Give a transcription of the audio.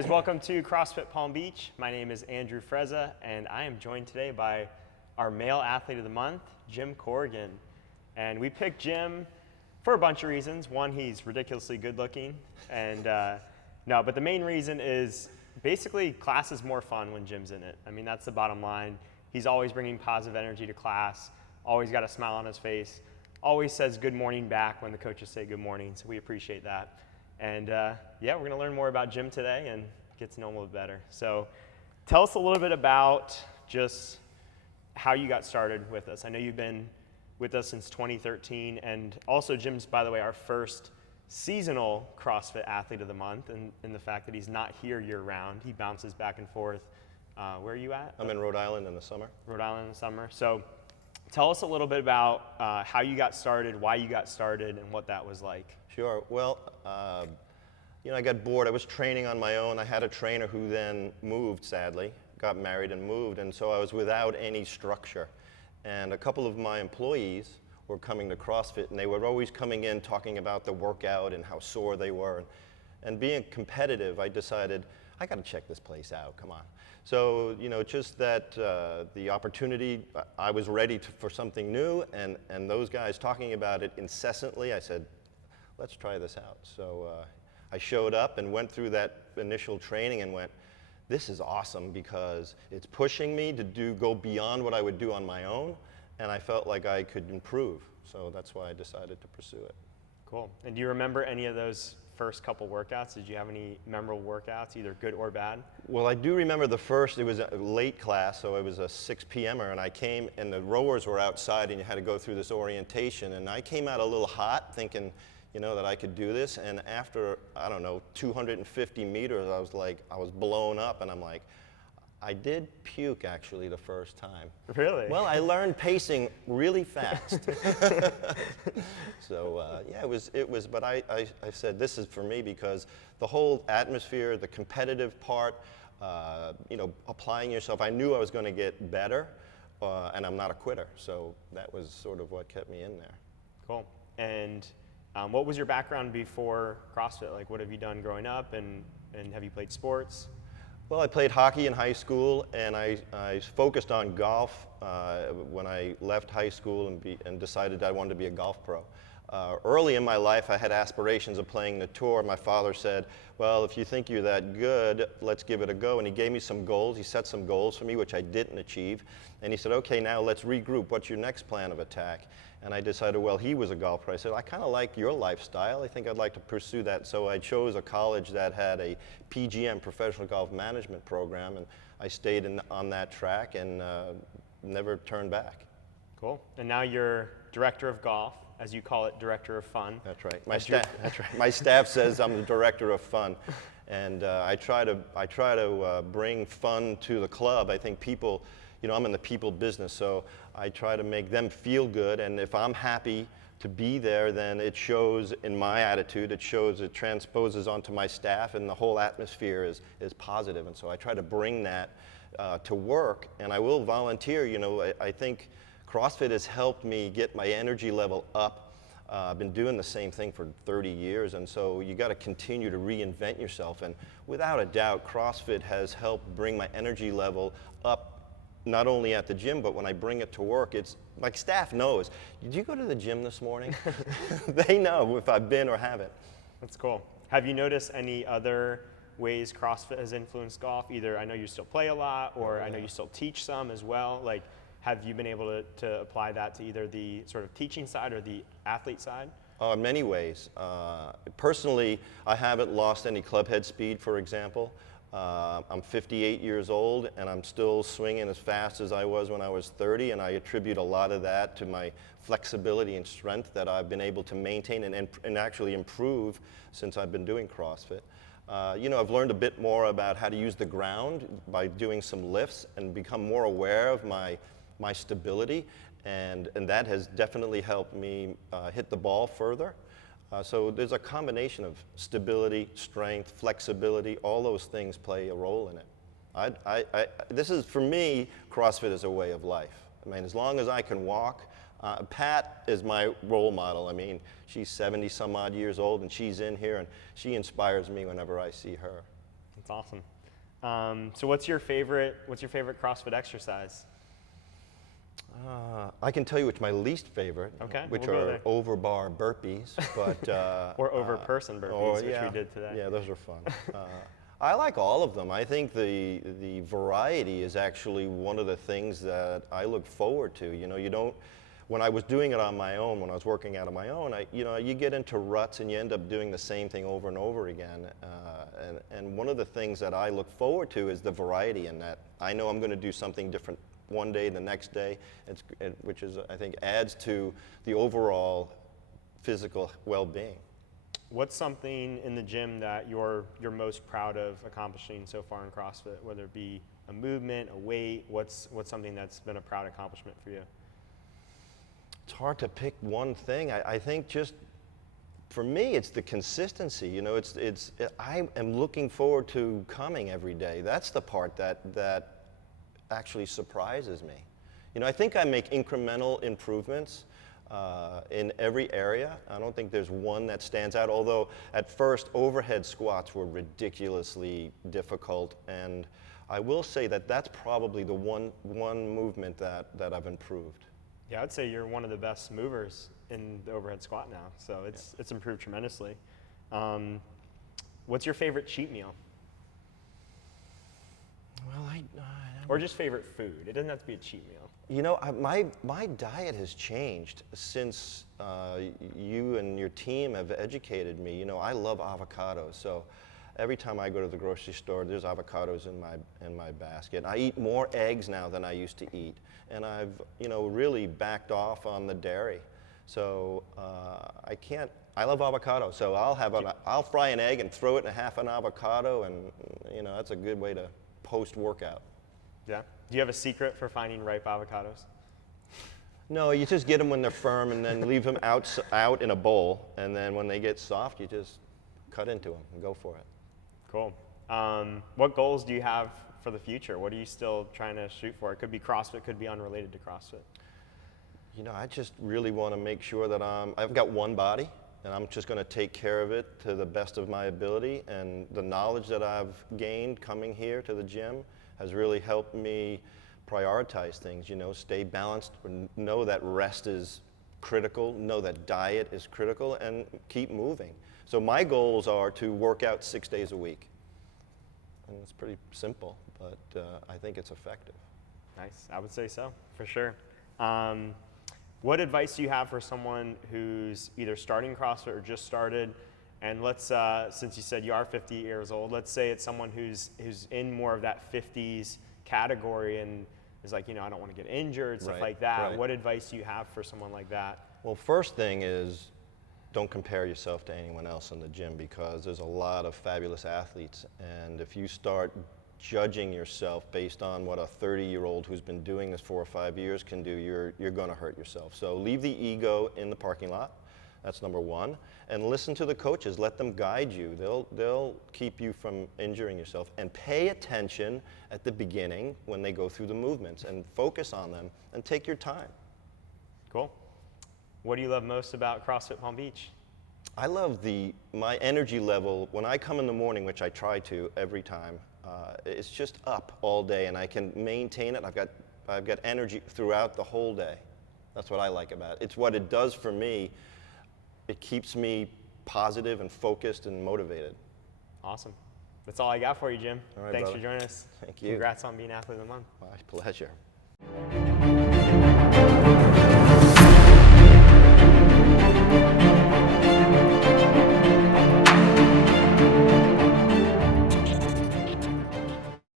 guys, welcome to CrossFit Palm Beach. My name is Andrew Frezza, and I am joined today by our male athlete of the month, Jim Corrigan. And we picked Jim for a bunch of reasons. One, he's ridiculously good looking, and no, but the main reason is basically class is more fun when Jim's in it. I mean, that's the bottom line. He's always bringing positive energy to class, always got a smile on his face, always says good morning back when the coaches say good morning, so we appreciate that. And yeah, we're gonna learn more about Jim today and get to know him a little bit better. So tell us a little bit about just how you got started with us. I know you've been with us since 2013, and also Jim's, by the way, our first seasonal CrossFit athlete of the month, and the fact that he's not here year round. He bounces back and forth. Where are you at? I'm in Rhode Island in the summer. Rhode Island in the summer. So tell us a little bit about how you got started, why you got started, and what that was like. Sure. Well, you know, I got bored. I was training on my own. I had a trainer who then moved, sadly, got married and moved, and so I was without any structure. And a couple of my employees were coming to CrossFit, and they were always coming in talking about the workout and how sore they were. And being competitive, I decided, I got to check this place out, come on. So, you know, just that the opportunity, I was ready for something new, and those guys talking about it incessantly, I said, let's try this out. So I showed up and went through that initial training and went, this is awesome because it's pushing me to go beyond what I would do on my own, and I felt like I could improve. So that's why I decided to pursue it. Cool. And do you remember any of those first couple workouts? Did you have any memorable workouts, either good or bad? Well, I do remember the first. It was a late class, so it was a 6 p.m.er, and I came, and the rowers were outside, and you had to go through this orientation, and I came out a little hot thinking, you know, that I could do this, and after, I don't know, 250 meters, I was blown up, and I'm like, I did puke actually the first time. Really? Well, I learned pacing really fast. So yeah, it was, but I said this is for me because the whole atmosphere, the competitive part, you know, applying yourself, I knew I was going to get better, and I'm not a quitter, so that was sort of what kept me in there. Cool. And what was your background before CrossFit? Like, what have you done growing up, and have you played sports? Well, I played hockey in high school, and I focused on golf when I left high school and decided I wanted to be a golf pro. Early in my life, I had aspirations of playing the tour. My father said, well, if you think you're that good, let's give it a go. And he gave me some goals. He set some goals for me, which I didn't achieve. And he said, okay, now let's regroup. What's your next plan of attack? And I decided, well, he was a golf pro. I said, I kind of like your lifestyle. I think I'd like to pursue that. So I chose a college that had a PGM, Professional Golf Management program, and I stayed on that track and never turned back. Cool. And now you're director of golf, as you call it, director of fun. That's right. My staff says I'm the director of fun, and I try to bring fun to the club. I think people, you know, I'm in the people business, so I try to make them feel good, and if I'm happy to be there, then it shows in my attitude, it transposes onto my staff, and the whole atmosphere is positive, and so I try to bring that to work, and I will volunteer. You know, I think CrossFit has helped me get my energy level up. I've been doing the same thing for 30 years, and so you got to continue to reinvent yourself, and without a doubt, CrossFit has helped bring my energy level up, not only at the gym, but when I bring it to work. It's like staff knows, did you go to the gym this morning? They know if I've been or haven't. That's cool. Have you noticed any other ways CrossFit has influenced golf? Either I know you still play a lot, or I know you still teach some as well. Like, have you been able to apply that to either the sort of teaching side or the athlete side? In many ways. Personally, I haven't lost any club head speed, for example. I'm 58 years old, and I'm still swinging as fast as I was when I was 30, and I attribute a lot of that to my flexibility and strength that I've been able to maintain and actually improve since I've been doing CrossFit. You know, I've learned a bit more about how to use the ground by doing some lifts and become more aware of my stability, and that has definitely helped me hit the ball further. So there's a combination of stability, strength, flexibility, all those things play a role in it. This is, for me, CrossFit is a way of life. I mean, as long as I can walk, Pat is my role model. I mean, she's 70 some odd years old, and she's in here, and she inspires me whenever I see her. That's awesome. So what's your favorite CrossFit exercise? I can tell you which my least favorite, Okay, which we'll go are there. over bar burpees, but Or over person burpees, which we did today. Yeah, those are fun. I like all of them. I think the variety is actually one of the things that I look forward to. You know, you don't. When I was doing it on my own, when I was working out on my own, you get into ruts and you end up doing the same thing over and over again. And one of the things that I look forward to is the variety in that. I know I'm going to do something different one day, the next day, which is, I think, adds to the overall physical well-being. What's something in the gym that you're most proud of accomplishing so far in CrossFit, whether it be a movement, a weight? What's something that's been a proud accomplishment for you? It's hard to pick one thing. I think just for me, it's the consistency. You know, I am looking forward to coming every day. That's the part that actually surprises me. You know, I think I make incremental improvements in every area. I don't think there's one that stands out, although at first overhead squats were ridiculously difficult, and I will say that that's probably the one movement that I've improved. Yeah, I'd say you're one of the best movers in the overhead squat now, so it's improved tremendously. What's your favorite cheat meal? Well, Or just favorite food? It doesn't have to be a cheat meal. You know, my diet has changed since you and your team have educated me. You know, I love avocados, so every time I go to the grocery store, there's avocados in my basket. I eat more eggs now than I used to eat, and I've really backed off on the dairy. So I love avocado, so I'll fry an egg and throw it in half an avocado, and that's a good way to post-workout. Yeah. Do you have a secret for finding ripe avocados? No, you just get them when they're firm and then leave them out in a bowl, and then when they get soft, you just cut into them and go for it. Cool. What goals do you have for the future? What are you still trying to shoot for? It could be CrossFit, could be unrelated to CrossFit. You know, I just really want to make sure that I've got one body, and I'm just going to take care of it to the best of my ability, and the knowledge that I've gained coming here to the gym has really helped me prioritize things, stay balanced, know that rest is critical, know that diet is critical, and keep moving. So my goals are to work out 6 days a week. And it's pretty simple, but I think it's effective. Nice, I would say so, for sure. What advice do you have for someone who's either starting CrossFit or just started? And let's, since you said you are 50 years old, let's say it's someone who's in more of that 50s category and is like, I don't want to get injured, stuff like that. Right. What advice do you have for someone like that? Well, first thing is don't compare yourself to anyone else in the gym, because there's a lot of fabulous athletes. And if you start judging yourself based on what a 30-year-old who's been doing this 4 or 5 years can do, you're going to hurt yourself. So leave the ego in the parking lot. That's number one. And listen to the coaches. Let them guide you. They'll keep you from injuring yourself. And pay attention at the beginning when they go through the movements, and focus on them and take your time. Cool. What do you love most about CrossFit Palm Beach? I love my energy level. When I come in the morning, which I try to every time, it's just up all day, and I can maintain it. I've got energy throughout the whole day. That's what I like about it. It's what it does for me. It keeps me positive and focused and motivated. Awesome. That's all I got for you, Jim. All right, Thanks brother. for joining us. Thank you. Congrats on being Athlete of the Month. My pleasure.